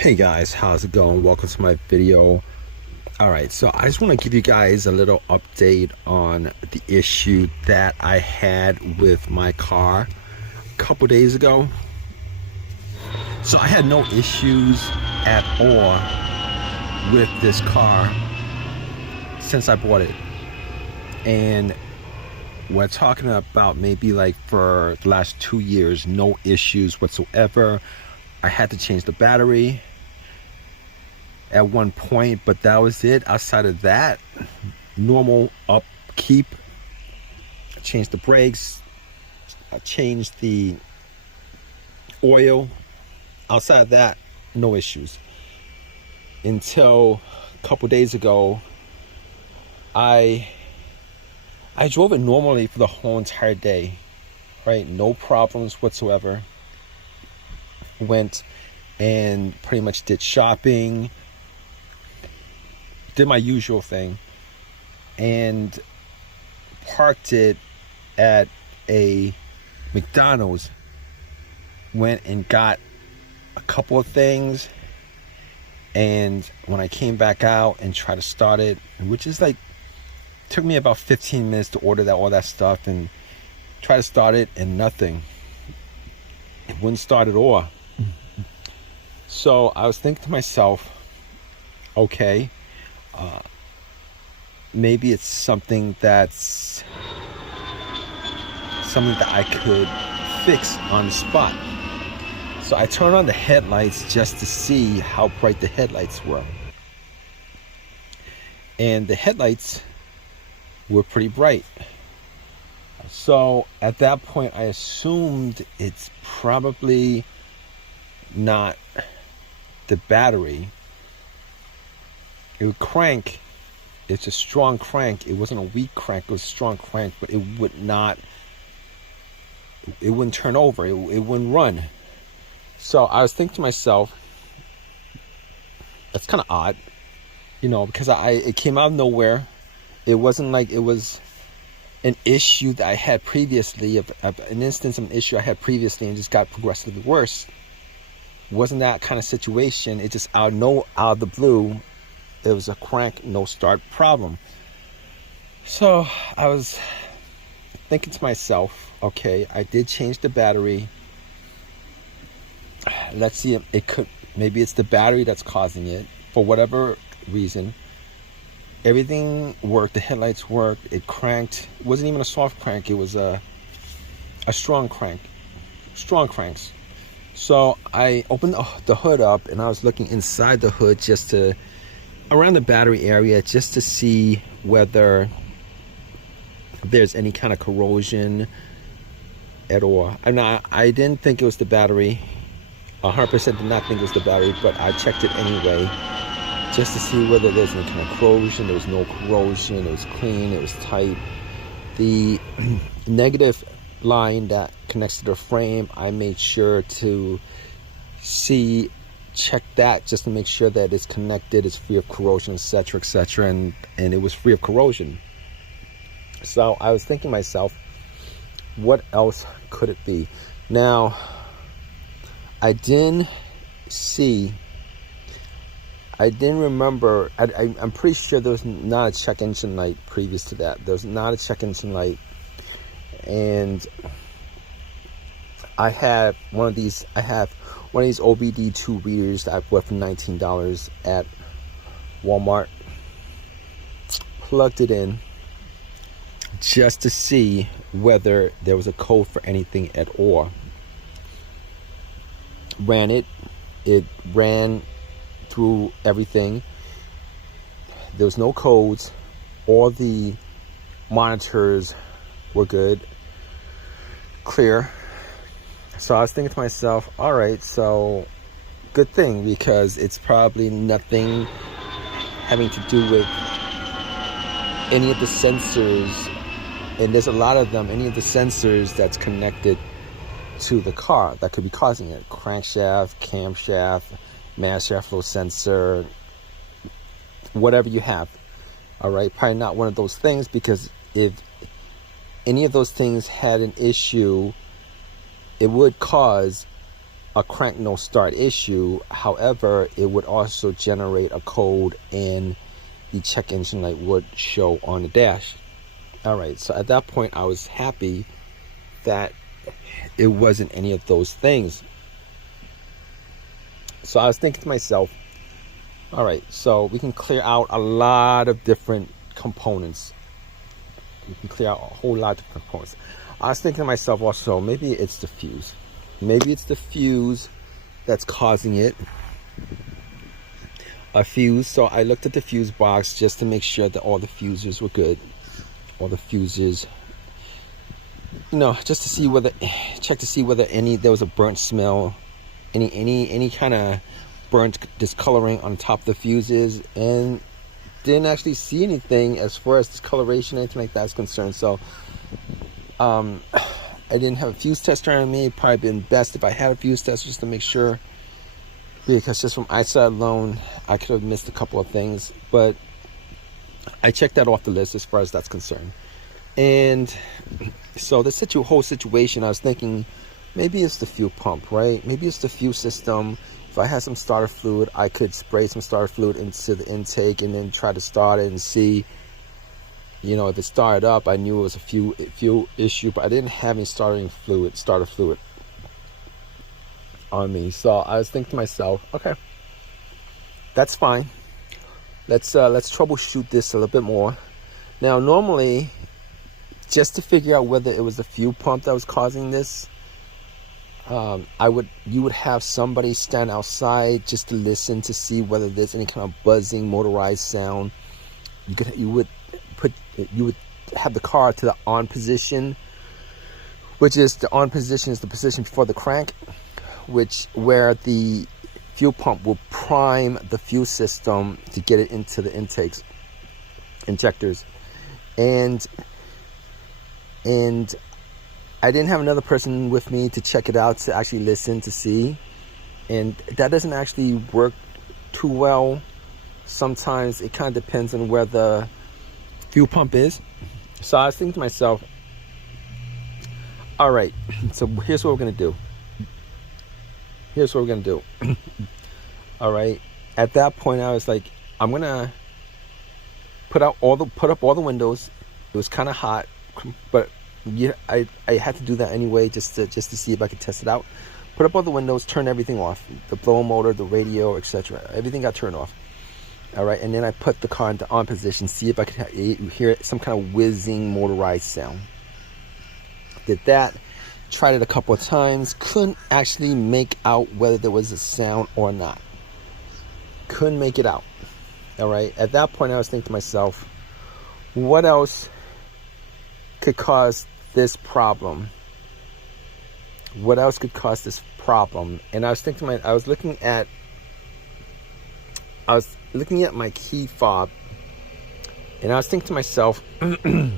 Hey guys, how's it going? Welcome to my video. Alright, so I just want to give you guys a little update on the issue that I had with my car a couple days ago. So I had no issues at all with this car since I bought it. And we're talking about maybe like for the last 2 years, no issues whatsoever. I had to change the battery at one point, but that was it. Outside of that, normal upkeep. I changed the brakes, I changed the oil. Outside of that, no issues. Until a couple days ago, I drove it normally for the whole entire day, right? No problems whatsoever. Went and pretty much did shopping, did my usual thing, and parked it at a McDonald's. Went and got a couple of things, and when I came back out and tried to start it, which is like, took me about 15 minutes to order that all that stuff and try to start it, and nothing. It wouldn't start at all. So I was thinking to myself, okay, maybe it's something that I could fix on the spot. So I turned on the headlights just to see how bright the headlights were. And the headlights were pretty bright. So at that point, I assumed it's probably not the battery. It would crank. It's a strong crank. It wasn't a weak crank, it was a strong crank, but it wouldn't turn over, it wouldn't run. So I was thinking to myself, that's kind of odd, because it came out of nowhere. It wasn't like it was an issue that I had previously, an instance of an issue I had previously and just got progressively worse. Wasn't that kind of situation. It just out of the blue, it was a crank no start problem. So I was thinking to myself, okay, I did change the battery. Let's see, maybe it's the battery that's causing it for whatever reason. Everything worked, the headlights worked, it cranked. It wasn't even a soft crank, it was a strong crank. Strong cranks. So I opened the hood up and I was looking inside the hood around the battery area, just to see whether there's any kind of corrosion at all. And I didn't think it was the battery. 100% did not think it was the battery, but I checked it anyway, just to see whether there's any kind of corrosion. There was no corrosion. It was clean. It was tight. The negative line that connects to the frame, I made sure to check that just to make sure that it's connected, it's free of corrosion, etc., and it was free of corrosion. So I was thinking to myself, what else could it be? Now, I didn't remember, I'm pretty sure there was not a check engine light previous to that. There was not a check engine light. And I have one of these OBD2 readers that I bought for $19 at Walmart. Plugged it in just to see whether there was a code for anything at all. Ran it ran through everything. There was no codes. All the monitors were good, clear. So I was thinking to myself, all right, so good thing, because it's probably nothing having to do with any of the sensors, and there's a lot of them, any of the sensors that's connected to the car that could be causing it. Crankshaft, camshaft, mass shaft flow sensor, whatever you have. All right, probably not one of those things, because if any of those things had an issue, it would cause a crank no start issue. However, it would also generate a code, and the check engine light would show on the dash. All right, so at that point I was happy that it wasn't any of those things. So I was thinking to myself, all right, so we can clear out a lot of different components. We can clear out a whole lot of components. I was thinking to myself also, maybe it's the fuse. Maybe it's the fuse that's causing it. A fuse. So I looked at the fuse box just to make sure that all the fuses were good. All the fuses, just to see whether, check to see whether there was a burnt smell, any kind of burnt discoloring on top of the fuses, and didn't actually see anything as far as discoloration or anything like that is concerned. So I didn't have a fuse tester on me. It'd probably been best if I had a fuse tester just to make sure, because just from eyesight alone I could have missed a couple of things, but I checked that off the list as far as that's concerned. And so the whole situation, I was thinking maybe it's the fuel pump, right? Maybe it's the fuel system. If I had some starter fluid, I could spray some starter fluid into the intake and then try to start it and see, if it started up. I knew it was a fuel issue, but I didn't have any starter fluid on me. So I was thinking to myself, okay, that's fine. Let's troubleshoot this a little bit more. Now, normally, just to figure out whether it was the fuel pump that was causing this, you would have somebody stand outside just to listen to see whether there's any kind of buzzing motorized sound. You would have the car to the on position, which is the on position is the position before the crank, where the fuel pump will prime the fuel system to get it into the injectors, and I didn't have another person with me to check it out, to actually listen to see, and that doesn't actually work too well. Sometimes it kind of depends on where the fuel pump is. So I was thinking to myself, all right, so here's what we're gonna do. All right, at that point I was like, I'm gonna put up all the windows. It was kind of hot, but yeah, I had to do that anyway, just to see if I could test it out. Put up all the windows, turn everything off, the blower motor, the radio, etc. Everything got turned off. All right, and then I put the car into on position, see if I could hear some kind of whizzing motorized sound. Did that. Tried it a couple of times, couldn't actually make out whether there was a sound or not. Couldn't make it out. All right, at that point I was thinking to myself, what else could cause this problem? And I was thinking, I was looking at my key fob, and I was thinking to myself, you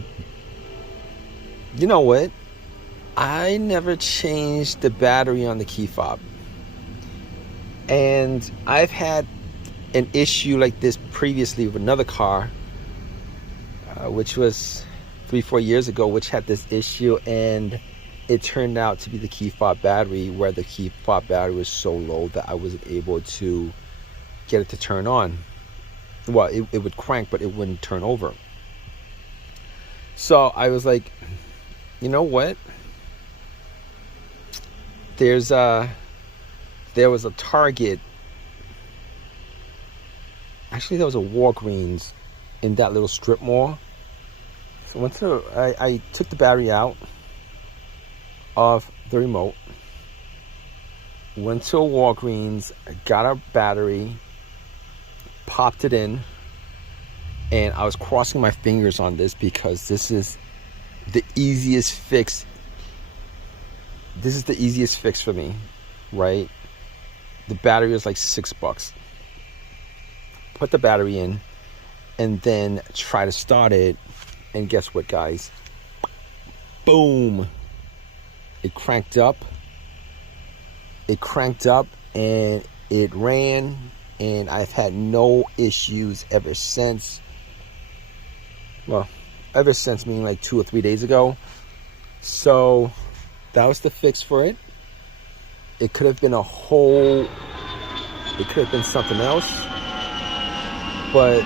know what? I never changed the battery on the key fob, and I've had an issue like this previously with another car, which was 3-4 years ago, which had this issue, and it turned out to be the key fob battery, where the key fob battery was so low that I wasn't able to get it to turn on. Well, it would crank, but it wouldn't turn over. So I was like, you know what? There was a Target. Actually, there was a Walgreens in that little strip mall. So I took the battery out of the remote, went to a Walgreens, got a battery, popped it in, and I was crossing my fingers on this because this is the easiest fix. This is the easiest fix for me, right? The battery is like $6. Put the battery in and then try to start it, and guess what, guys? Boom! It cranked up and it ran, and I've had no issues ever since. Well, ever since meaning like 2 or 3 days ago. So that was the fix for it. It could have been a whole, it could have been something else, but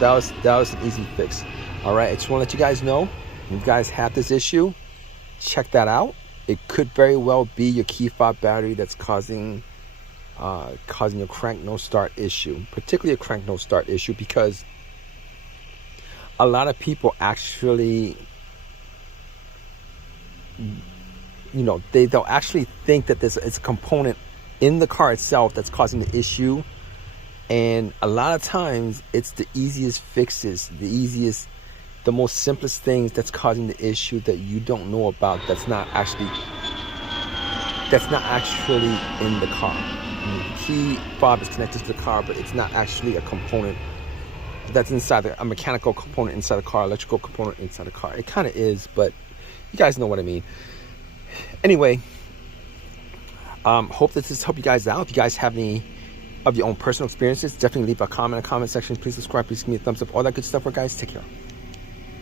that was an easy fix. All right, I just want to let you guys know, if you guys have this issue, check that out. It could very well be your key fob battery that's causing your crank no start issue, particularly a crank no start issue, because a lot of people actually, they'll actually think that it's a component in the car itself that's causing the issue, and a lot of times it's the easiest fixes, the most simplest things that's causing the issue that you don't know about, that's not actually in the car. The key fob is connected to the car, but it's not actually a component that's inside a mechanical component inside the car, electrical component inside the car. It kind of is, but you guys know what I mean. Anyway, hope that this helped you guys out. If you guys have any of your own personal experiences, definitely leave a comment in the comment section. Please subscribe, please give me a thumbs up, all that good stuff. Guys, take care.